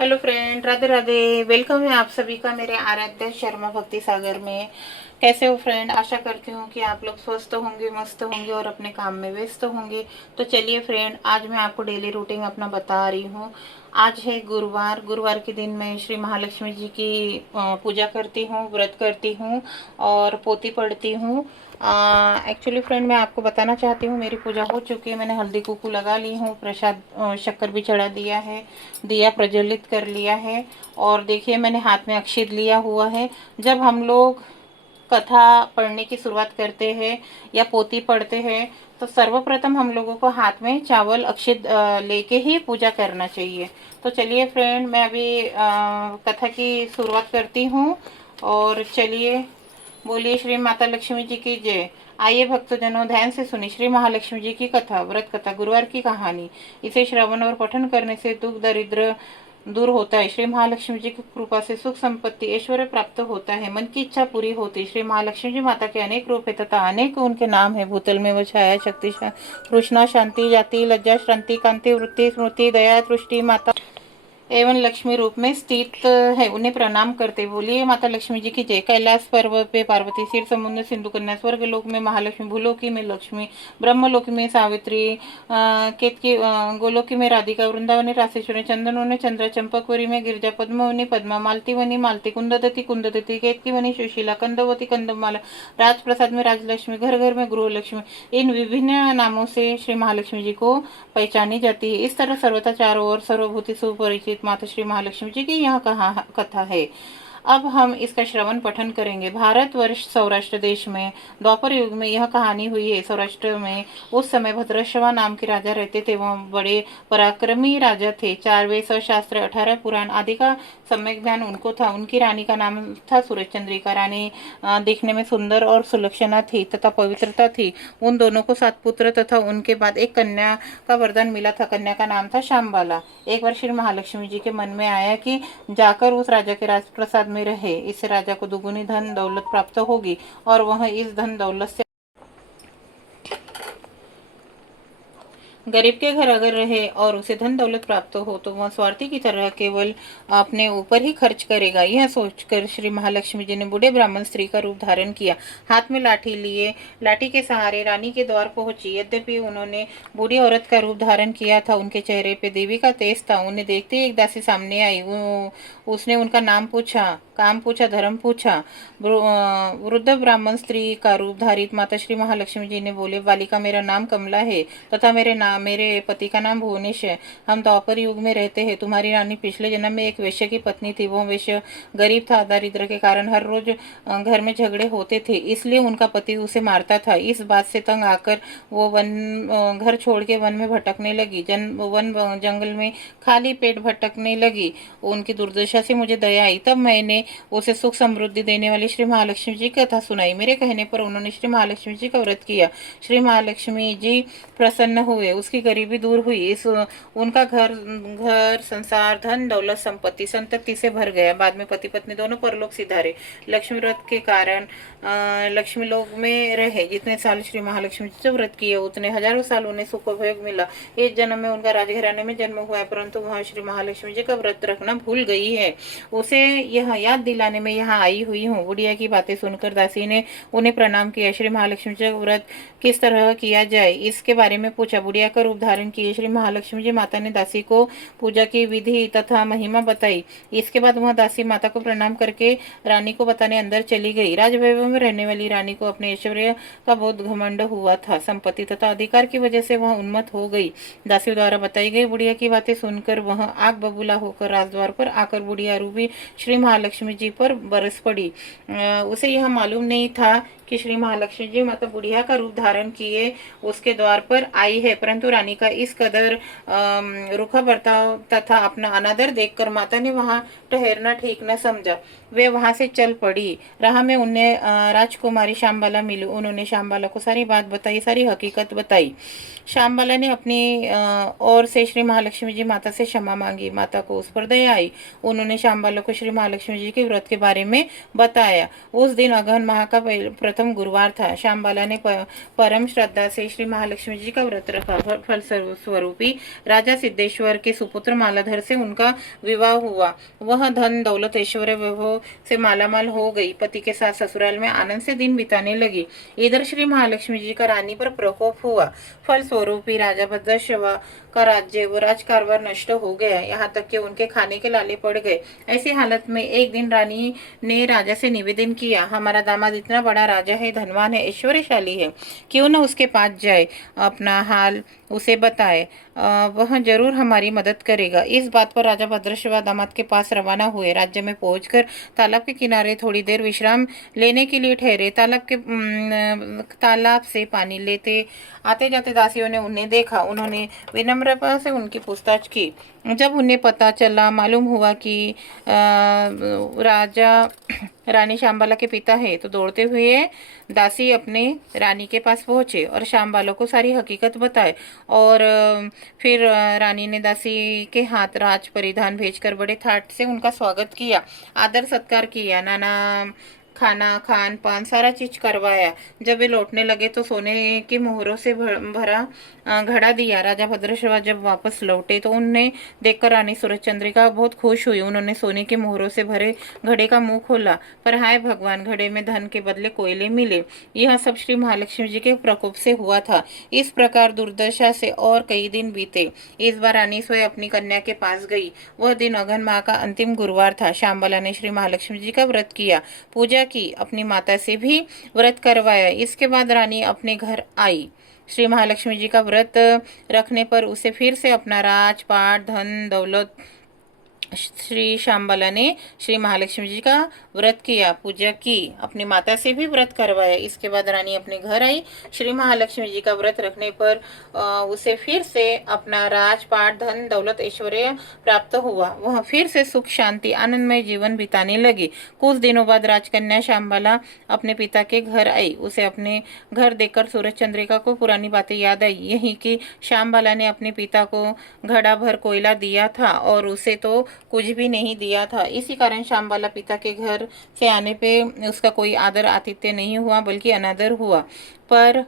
Hello friend, Radhe Radhe. Welcome है आप सभी का मेरे आराध्य शर्मा भक्ति सागर में। कैसे हो फ्रेंड? आशा करती हूँ कि आप लोग स्वस्थ होंगे, मस्त होंगे और अपने काम में व्यस्त होंगे। तो चलिए फ्रेंड, आज मैं आपको डेली रूटीन अपना बता रही हूँ। आज है गुरुवार। गुरुवार के दिन मैं श्री महालक्ष्मी जी की पूजा करती हूँ, व्रत करती हूँ और पोथी पढ़ती हूँ। एक्चुअली फ्रेंड, मैं आपको बताना चाहती हूँ, मेरी पूजा हो चुकी है। मैंने हल्दी कुकू लगा ली हूँ, प्रसाद शक्कर भी चढ़ा दिया है, दिया प्रज्वलित कर लिया है और देखिए मैंने हाथ में अक्षत लिया हुआ है। जब हम लोग कथा पढ़ने की शुरुआत करते हैं या पोथी पढ़ते हैं तो सर्वप्रथम हम लोगों को हाथ में चावल अक्षत लेके ही पूजा करना चाहिए। तो चलिए फ्रेंड, मैं अभी कथा की शुरुआत करती हूँ और चलिए, बोलिए श्री माता लक्ष्मी जी की जय। आइए भक्तजनों, ध्यान से सुनिए श्री महालक्ष्मी जी की कथा, व्रत कथा, गुरुवार की कहानी। इसे श्रवण और पठन करने से दुख दरिद्र दूर होता है। श्री महालक्ष्मी जी की कृपा से सुख संपत्ति ऐश्वर्य प्राप्त होता है, मन की इच्छा पूरी होती है। श्री महालक्ष्मी जी माता के अनेक रूप है तथा अनेक उनके नाम है। भूतल में वो छाया, शक्ति, कृष्णा, शांति, जाति, लज्जा, शांति, कांति, वृत्ति, स्मृति, दया, तुष्टि माता एवं लक्ष्मी रूप में स्थित है। उन्हें प्रणाम करते बोलिए माता लक्ष्मी जी की जय। कैलाश पर्वत पे पार्वती, क्षीर समुद्र सिंधु कन्या, स्वर्ग लोक में महालक्ष्मी, भूलोकी में लक्ष्मी, ब्रह्मलोकी में सावित्री, केतकी, गोलोकी में राधिका, वृंदावनी रासेश्वरी, चंदनवनी चंद्र, चंपकवरी में गिरजा, पद्मवनी पद्मा, मालतीवनी मालती, कुंददती कुंददती, केतकीवनी सुशीला, कंदवती कंदमाला, राजप्रसाद में राजलक्ष्मी, घर घर में गृहलक्ष्मी। इन विभिन्न नामों से श्री महालक्ष्मी जी को पहचानी जाती है। इस तरह सर्वथा चारों ओर सर्वभूति सुपरिचित माता श्री महालक्ष्मी जी की यह कथा है। अब हम इसका श्रवण पठन करेंगे। भारतवर्ष सौराष्ट्र देश में द्वापर युग में यह कहानी हुई है। सौराष्ट्र में उस समय भद्रश्रवा नाम के राजा रहते थे। वह बड़े पराक्रमी राजा थे। 4 वेद, शास्त्र, 18 पुराण आदि का सम्यक ज्ञान उनको था। उनकी रानी का नाम था सूरज चंद्रिका। रानी देखने में सुंदर और सुलक्षणा थी तथा पवित्रता थी। उन दोनों को 7 पुत्र तथा उनके बाद एक कन्या का वरदान मिला था। कन्या का नाम था श्यामबाला। एक बार श्री महालक्ष्मी जी के मन में आया कि जाकर उस राजा के राजप्रसाद में रहे, इससे राजा को दुगुनी धन दौलत प्राप्त होगी और वह इस धन दौलत से गरीब के घर अगर रहे और उसे धन दौलत प्राप्त हो तो वह स्वार्थी की तरह केवल अपने ऊपर ही खर्च करेगा। यह सोचकर श्री महालक्ष्मी जी ने बूढ़े ब्राह्मण स्त्री का रूप धारण किया। हाथ में लाठी लिए लाठी के सहारे रानी के द्वार पहुंची। यद्यपि उन्होंने बूढ़ी औरत का रूप धारण किया था, उनके चेहरे पे देवी का तेज था। उन्हें देखते ही एक दासी सामने आई। उसने उनका नाम पूछा, काम पूछा, धर्म पूछा। वृद्ध ब्राह्मण स्त्री का रूप धारित माता श्री महालक्ष्मी जी ने बोले, बालिका, मेरा नाम कमला है तथा मेरे पति का नाम भुवनेश है। हम द्वापर युग में रहते हैं। तुम्हारी रानी पिछले जन्म में एक वैश्य की पत्नी थी। वह वैश्य गरीब था। दारिद्र्य के कारण हर रोज घर में झगड़े होते थे, इसलिए उनका पति उसे मारता था। इस बात से तंग आकर वो घर छोड़ के वन में भटकने लगी। वन जंगल में खाली पेट भटकने लगी। उनकी दुर्दशा से मुझे दया आई। तब मैंने उसे सुख समृद्धि देने वाली श्री महालक्ष्मी जी की कथा सुनाई। मेरे कहने पर उन्होंने श्री महालक्ष्मी जी का व्रत किया। श्री महालक्ष्मी जी प्रसन्न हुए, उसकी गरीबी दूर हुई। इस उनका घर संसार, धन दौलत, संपत्ति, संतति से भर गया। बाद में पति पत्नी दोनों परलोक सिधारे। लक्ष्मी व्रत के कारण लक्ष्मी लोक में रहे। जितने साल श्री महालक्ष्मी जी से व्रत किए उतने हजारों साल उन्हें सुख उपयोग मिला। इस जन्म में उनका राजघराने में जन्म हुआ है, परंतु वह श्री महालक्ष्मी जी का व्रत रखना भूल गई है। उसे यह याद दिलाने में यहाँ आई हुई हूँ। बुढ़िया की बातें सुनकर दासी ने उन्हें प्रणाम किया। श्री महालक्ष्मी जी का व्रत किस तरह किया जाए इसके बारे में पूछा। बुढ़िया का रूप धारण किए श्री महालक्ष्मी जी माता ने दासी को पूजा की विधि तथा महिमा बताई। इसके बाद वह दासी माता को प्रणाम करके रानी को बताने अंदर चली गई। राजवैभव में रहने वाली रानी को अपने ऐश्वर्य का बहुत घमंड हुआ था। संपत्ति तथा अधिकार की वजह से वह उन्मत्त हो गई। दासी द्वारा बताई गई बुढ़िया की बातें सुनकर वह आग बबूला होकर राजद्वार पर आकर बुढ़िया रूपी श्री महालक्ष्मी जी पर बरस पड़ी। उसे यह मालूम नहीं था कि श्री महालक्ष्मी जी माता बुढ़िया का रूप धारण किए उसके द्वार पर आई है, परंतु रानी का इस कदर रूखा बर्ताव तथा अपना अनादर देखकर माता ने वहां ठहरना ठीक न समझा। वे वहां से चल पड़ी। राह में उन्हें राजकुमारी श्यामबाला मिली। उन्होंने श्यामबाला को सारी बात बताई, सारी हकीकत बताई। श्यामबाला ने अपनी ओर से श्री महालक्ष्मी जी माता से क्षमा मांगी। माता को उस पर दया आई। उन्होंने श्यामबाला को श्री महालक्ष्मी जी के व्रत के बारे में बताया। उस दिन अगहन माह का प्रथम प्रथम गुरुवार था। श्यामबाला ने परम श्रद्धा से श्री महालक्ष्मी जी का व्रत रखा। फल स्वरूपी राजा सिद्धेश्वर के सुपुत्र मालाधर से उनका विवाह हुआ। वह धन दौलत ऐश्वर्य वैभव से मालामाल हो गई। पति के साथ ससुराल में आनंद से दिन बिताने लगी। इधर श्री महालक्ष्मी जी का रानी पर प्रकोप हुआ। फल स्वरूपी राजा भद्रश्रवा का राज्य व राजकारभार नष्ट हो गया। यहाँ तक कि उनके खाने के लाले पड़ गए। ऐसी हालत में एक दिन रानी ने राजा से निवेदन किया, हमारा दामाद इतना बड़ा राजा है, धनवान है, ऐश्वर्यशाली है, क्यों न उसके पास जाए, अपना हाल उसे बताए, वह जरूर हमारी मदद करेगा। इस बात पर राजा भद्रश्रवा दामाद के पास रवाना हुए। राज्य में पहुंचकर तालाब के किनारे थोड़ी देर विश्राम लेने के लिए ठहरे। तालाब से पानी लेते आते जाते दासियों ने उन्हें देखा। उन्होंने विनम्रता से उनकी पूछताछ की। जब उन्हें पता चला, मालूम हुआ कि राजा रानी श्यामबाला के पिता है, तो दौड़ते हुए दासी अपने रानी के पास पहुंचे और श्यामबाला को सारी हकीकत बताए। और फिर रानी ने दासी के हाथ राज परिधान भेजकर बड़े ठाट से उनका स्वागत किया, आदर सत्कार किया, नाना खाना खान पान सारा चीज करवाया। जब वे लौटने लगे तो सोने के मोहरों से भरा घड़ा दिया। राजा भद्रश्रवा जब वापस लौटे तो उन्हें देखकर रानी सूरजचंद्रिका बहुत खुश हुई। उन्होंने सोने के मोहरों से भरे घड़े का मुंह खोला, पर हाय भगवान, घड़े में धन के बदले कोयले मिले। यह सब श्री महालक्ष्मी जी के प्रकोप से हुआ था। इस प्रकार दुर्दशा से और कई दिन बीते। इस बार रानी स्वयं अपनी कन्या के पास गई। वह दिन अघन माह का अंतिम गुरुवार था। श्यामबाला ने श्री महालक्ष्मी जी का व्रत किया, पूजा की, अपनी माता से भी व्रत करवाया। इसके बाद रानी अपने घर आई। श्री महालक्ष्मी जी का व्रत रखने पर उसे फिर से अपना राजपाट, धन दौलत, श्री श्यामबाला ने श्री महालक्ष्मी जी का व्रत किया, पूजा की, अपनी माता से भी व्रत करवाया। इसके बाद रानी अपने घर आई। श्री महालक्ष्मी जी का व्रत रखने पर उसे फिर से अपना राजपाट, धन दौलत, ऐश्वर्य प्राप्त हुआ। वह फिर से सुख शांति आनंदमय जीवन बिताने लगी। कुछ दिनों बाद राजकन्या श्यामबाला अपने पिता के घर आई। उसे अपने घर देखकर सूरजचंद्रिका को पुरानी बातें याद आई। यही कि श्यामबाला ने अपने पिता को घड़ा भर कोयला दिया था और उसे तो कुछ भी नहीं दिया था। इसी कारण श्यामबाला पिता के घर से आने पे उसका कोई आदर आतिथ्य नहीं हुआ, बल्कि अनादर हुआ। पर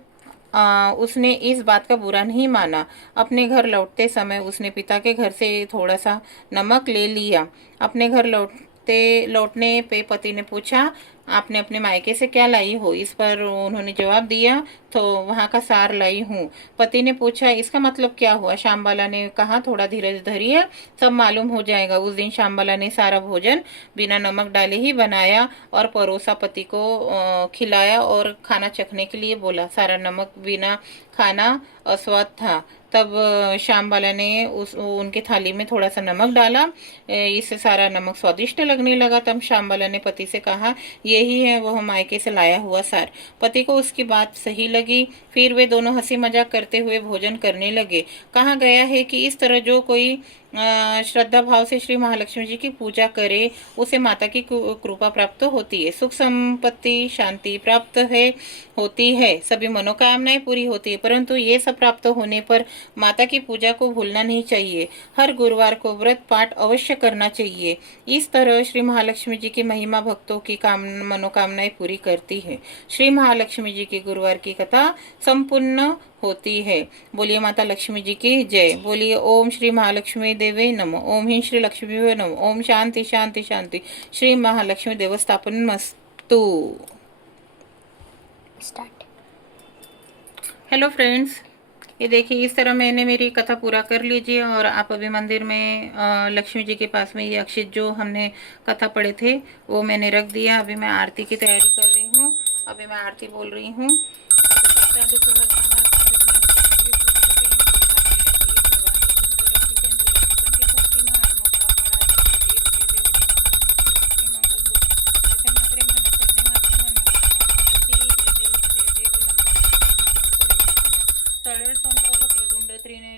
उसने इस बात का बुरा नहीं माना। अपने घर लौटते समय उसने पिता के घर से थोड़ा सा नमक ले लिया। अपने घर लौटने पे पति ने पूछा, आपने अपने मायके से क्या लाई हो? इस पर उन्होंने जवाब दिया, तो वहाँ का सार लाई हूँ। पति ने पूछा, इसका मतलब क्या हुआ? श्यामबाला ने कहा, थोड़ा धीरज धरिए, सब मालूम हो जाएगा। उस दिन श्यामबाला ने सारा भोजन बिना नमक डाले ही बनाया और परोसा, पति को खिलाया और खाना चखने के लिए बोला। सारा नमक बिना खाना अस्वाद था। तब श्यामबाला ने उनके थाली में थोड़ा सा नमक डाला। इससे सारा नमक स्वादिष्ट लगने लगा। तब श्यामबाला ने पति से कहा, यही है वह मायके से लाया हुआ सार। पति को उसकी बात सही लगी। फिर वे दोनों हंसी मजाक करते हुए भोजन करने लगे। कहा गया है कि इस तरह जो कोई श्रद्धा भाव से श्री महालक्ष्मी जी की पूजा करे, उसे माता की कृपा प्राप्त होती है, सुख संपत्ति शांति प्राप्त होती है, सभी मनोकामनाएं पूरी होती है। परंतु ये सब प्राप्त होने पर माता की पूजा को भूलना नहीं चाहिए। हर गुरुवार को व्रत पाठ अवश्य करना चाहिए। इस तरह श्री महालक्ष्मी जी की महिमा भक्तों की मनोकामनाएं पूरी करती है। श्री महालक्ष्मी जी की गुरुवार की कथा संपूर्ण होती है। बोलिए माता लक्ष्मी जी की जय। बोलिए ओम श्री महालक्ष्मी देवे नमः। ओम ह्रीं श्री लक्ष्मी नमः। ओम शांति शांति शांति। श्री महालक्ष्मी देवस्थापन मस्तु। स्टार्ट। हेलो फ्रेंड्स, ये देखिए, इस तरह मैंने मेरी कथा पूरा कर लीजिए। और आप अभी मंदिर में लक्ष्मी जी के पास में ये अक्षित जो हमने कथा पढ़े थे वो मैंने रख दिया। अभी मैं आरती की तैयारी कर रही हूँ। अभी मैं आरती बोल रही हूँ।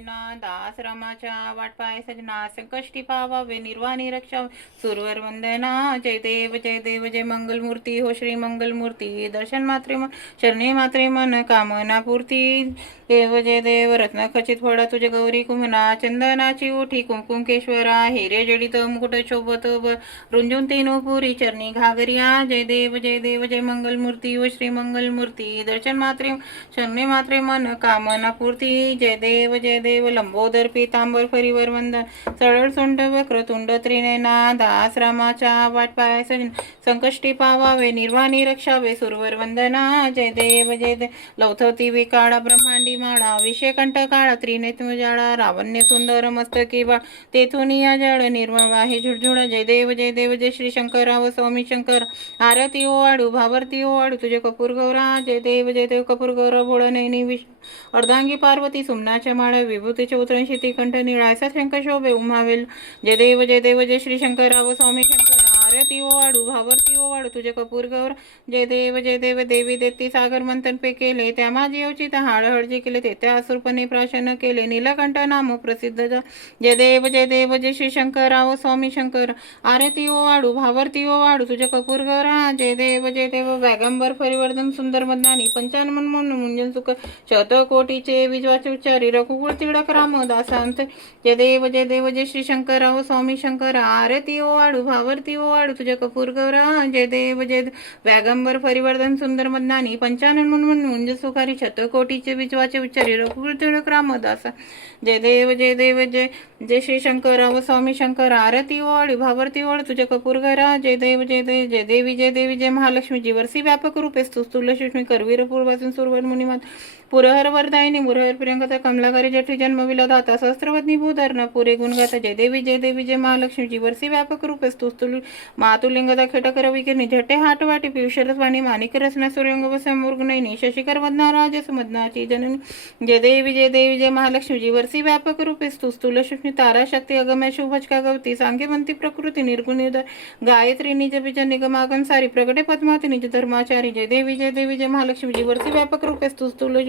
सजना दास रामाच्या वाट पाय सजना संकष्टी पावावे निर्वाणी रक्षा सुरवर वंदना जय देव जय मंगलमूर्ती हो श्री मंगलमूर्ती दर्शन मात्रे मन शरणे मात्रे मन कामना पूर्ती देव जय देव रत्न खचित फोडा तुझे गौरी कुमना चंदनाची ओठी कुंकुमकेश्वरा हिरे जडित मुकुट शोभत रुंजून तेनो पुरी चरणी घागरिया जय देव जय मंगलमूर्ती व श्री मंगलमूर्ती दर्शन मात्रे शरणे मात्रे मन कामना पूर्ती जय देव लंबोदर पीतांबर फरीवर वंदन सरळ सोंड वक्रतुंड त्रिनयना दास रामाच्या वाट पाय संकष्टी पावावे निर्वाणी रक्षावे सुरवर वंदना जय देव लवथवती विकाळा ब्रह्मांडी माळा विषय कंठ काळा त्रिनेत्र जाळा रावण्य सुंदर मस्तकी बा तेथून या जळ निर्मळ वाहे झुळझुळ जय देव जय श्री शंकराव स्वामी शंकर आरती ओ आडू भावर्ती ओ आडू तुझे कपूर गौरा जय देव कपूर गौरा भोळ नैनी विष अर्धांगी पार्वती सुमनाच्या माळा विभूतीचे उतरण शिती कंठ निळायसा शंकर शोभे उमावेल जय देव जय श्री शंकराव स्वामी शंकर आरती ओ आडू भावर्ती ओ आडू तुझे कपूर गौर जय देव देवी देती सागर मंथन पे केले त्या माझी योचित हळहळजी केले ते त्या असुरपणे प्राशन केले नीलकंठ नाम प्रसिद्ध जय देव जय श्री शंकराव स्वामी शंकर आरती ओ आडू भावर्ती ओ आडू तुझे कपूर गौरा जय देव वैगंबर परिवर्तन सुंदर मदनानी पंचानन मुंजन सुख शतकोटीचे विजवाचे उच्चारी रघुकुळ तिळक रामदासांत जय देव जय श्री शंकराव स्वामी शंकर आरती ओ आडू भावर्ती ओ आडू तुझे कपूर गौरा जय देव वैगंबर परिवर्तन सुंदर मदनानी पंचानन मुंज सुखारी शतकोटीचे विजवाचे उच्चारी रघुकुळ तिळक रामदासा जय देव जय श्री शंकराव स्वामी शंकर आरती ओ आडू भावर्ती ओ आडू तुझे कपूर गौरा जय देवी जय महालक्ष्मी जी वर्षी व्यापक रूपे स्तुल लक्ष्मी करवीर पूर्वासून सुरवर मुनिमात पुरहर वरदायिनी मुरहर प्रियंकता कमलाकारी जठी जन्मविला दाता सहस्त्रवदनी भूधरण पुरे गुणगाता जय देवी जय महालक्ष्मी जी वर्षी व्यापक रूपे स्तुल मातुलिंगता खेटकर विकिरणी झटे हाट वाटी पियुषरसवाणी माणिक रसना सूर्यंग व समूर्गनयनी शशिकर वदना राजस मदनाची जननी जय देवी जय महालक्ष्मी जी वर्षी व्यापक रूपे स्तुल लक्ष्मी तारा शक्ती अगम्य शुभचका गवती सांगेवंती प्रकृती निर्गुण गायत्री निज बीज निगमागम सारी प्रगटे पद्मावती निज धर्माचारी जय देवी जय महालक्ष्मी जी वर्षी व्यापक रूपे स्तुल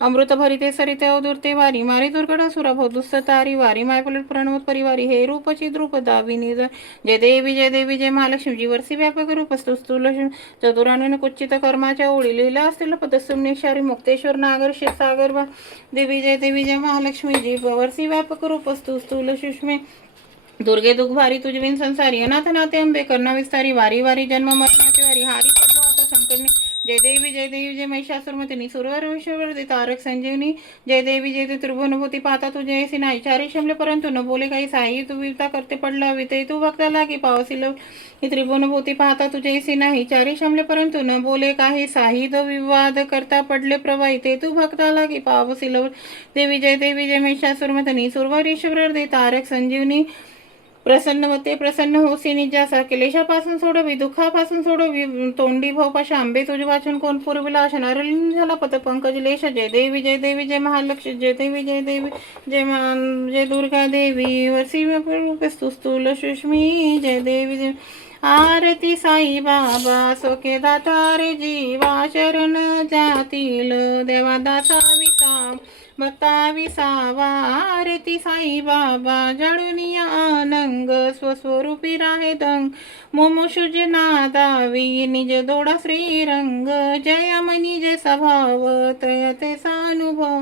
अमृत भरिते सरिते अवदुरते वारी मारी दुर्गड सुरा भोदुस्त तारी वारी मायपलट प्रणवत परिवारी हे रूपची द्रुप दाविनी जय देवी जय महालक्ष्मी जी वर्षी व्यापक रूप स्तुल चतुरानन कुच्चित कर्माच्या ओळी लिहिला असतील पदसुम निक्षारी मुक्तेश्वर नागर क्षीरसागर देवी जय महालक्ष्मी जी वर्षी व्यापक रूप स्तुल सुष्मे दुर्गे दुःखभारी तुझविन संसारी अनाथ नाथे अंबे कर्णा विस्तारी वारी वारी जन्म मरणाचे वारी हारी पडलो आता संकटने जय देवी जय महिषासुरमर्दिनी सुरवर विश्ववर्धी तारक संजीवनी जय देवी त्रिभुवनभूती पाहता तुझे ऐसी नाही चारी शमले परंतु न बोले काही साई तू विवता करते पडला विते तू भक्ता लागी पावसी लव ही त्रिभुवनभूती पाहता तुझे ऐसी नाही चारी शमले परंतु न बोले काही साई तो विवाद करता पडले प्रवाही ते तू भक्ता लागी पावसी लव देवी जय महिषासुरमर्दिनी सुरवर विश्ववर्धी तारक संजीवनी प्रसन्न होसी निजासा क्लेशापासून सोडवी दुःखापासून सोडवी तोंडी भवपाशा आंबे तुझे वाचन कोण पूर्वीला आशा नरलिंग झाला पत पंकज लेश जय देवी जय महालक्ष्मी जय देवी जय दुर्गा देवी वर्षी स्तुल सुष्मी जय देवी जय आरती साई बाबा सोके दातारे जीवा शरण जातील देवा दासा विसाम भक्ता विसावा आरती साई बाबा जळुनिया आनंग स्वस्वरूपी राहे दंग मुमुषुज नादावी निज दोडा श्रीरंग जयमनी जय स्वभाव तयते सानुभव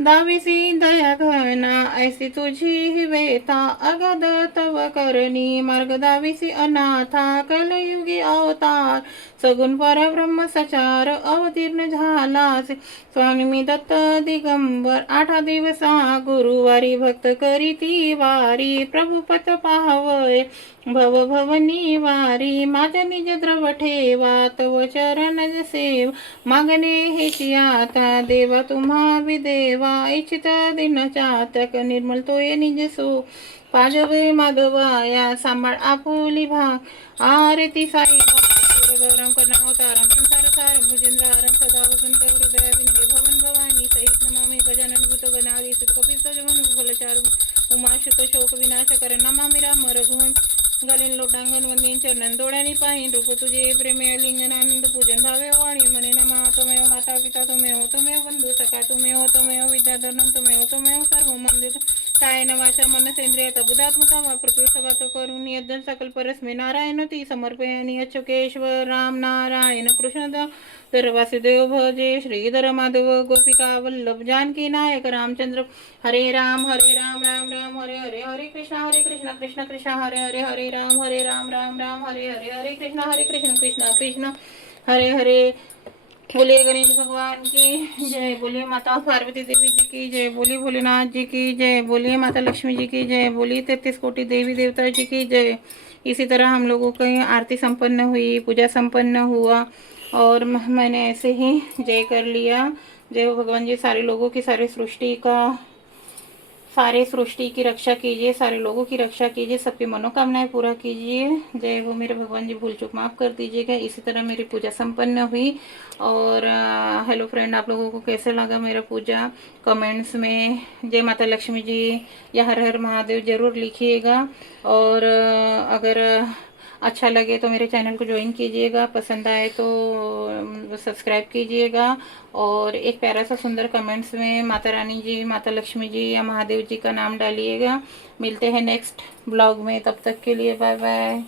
दाविसी दया घना ऐसी तुझी वेता अगद तव करणी मार्ग दाविसी अनाथा कलयुगी अवतार सगुण परब्रह्म सचार अवतीर्ण झालास स्वामी दत्त दिगंबर 8 दिवसा गुरुवारी भक्त करीती वारी प्रभुपत पाहवय भवभवनी वारी माझ्या निज द्रव ठेवा तव चरण सेव मागणे हेची आता देवा तुम्हा विदेवा इच्छित दिन चातक निर्मल तोय निज सो पाजवे माधवाया सांभाळ आपुली भाग आरती साई गौरम कर्णावतारम संसार सारम भुजेंद्रारम सदा वसंत हृदय बिंदे भवन भवानी सहित नमामि गजानन भूत गणादी सुत कपित जगन फलचारु उमाशुत शोक विनाश कर नमामि राम रघुवंश घालीन लोटांगण वंदीन चरणन डोळ्यांनी पाहीन रूप तुझे प्रेमे लिंगन आनंद पूजन भावे वाणी म्हणे नमा तुमेव माता पिता तुमेव बंधू सखा तुमेव विद्याधरणम तुमेव सर्व मंदिर कायन वाचा मनसेंद्रिय बुधात्मता वा प्रकृतवात करून यज्ञ सकल परस्मे नारायण ती समर्पयानी अच्युकेश्वर राम नारायण कृष्ण तर वासुदेव भजे श्रीधर माधव गोपिका वल्लभ जानकी नायक रामचंद्र हरे राम राम राम हरे हरे हरे कृष्ण कृष्ण कृष्ण हरे राम राम हरे हरे कृष्ण कृष्ण हरे हरे। बोलिए गणेश भगवान की जय, बोलिए माता पार्वती देवी जी की जय, बोलिए भोलेनाथ जी की जय, बोलिए माता लक्ष्मी जी की जय, बोलिए 33 कोटि देवी देवता जी की जय। इसी तरह हम लोगों की आरती संपन्न हुई, पूजा संपन्न हुआ और मैंने ऐसे ही जय कर लिया। जय हो भगवान जी, सारे लोगों की, सारे सृष्टि की रक्षा कीजिए, सारे लोगों की रक्षा कीजिए, सबकी मनोकामनाएं पूरा कीजिए। जय हो मेरे भगवान जी, भूल चूक माफ़ कर दीजिएगा। इसी तरह मेरी पूजा संपन्न हुई। और हेलो फ्रेंड, आप लोगों को कैसे लगा मेरा पूजा? कमेंट्स में जय माता लक्ष्मी जी या हर हर महादेव ज़रूर लिखिएगा। और अगर अच्छा लगे तो मेरे चैनल को ज्वाइन कीजिएगा, पसंद आए तो सब्सक्राइब कीजिएगा। और एक प्यारा सा सुंदर कमेंट्स में माता रानी जी, माता लक्ष्मी जी या महादेव जी का नाम डालिएगा। मिलते हैं नेक्स्ट ब्लॉग में, तब तक के लिए बाय बाय।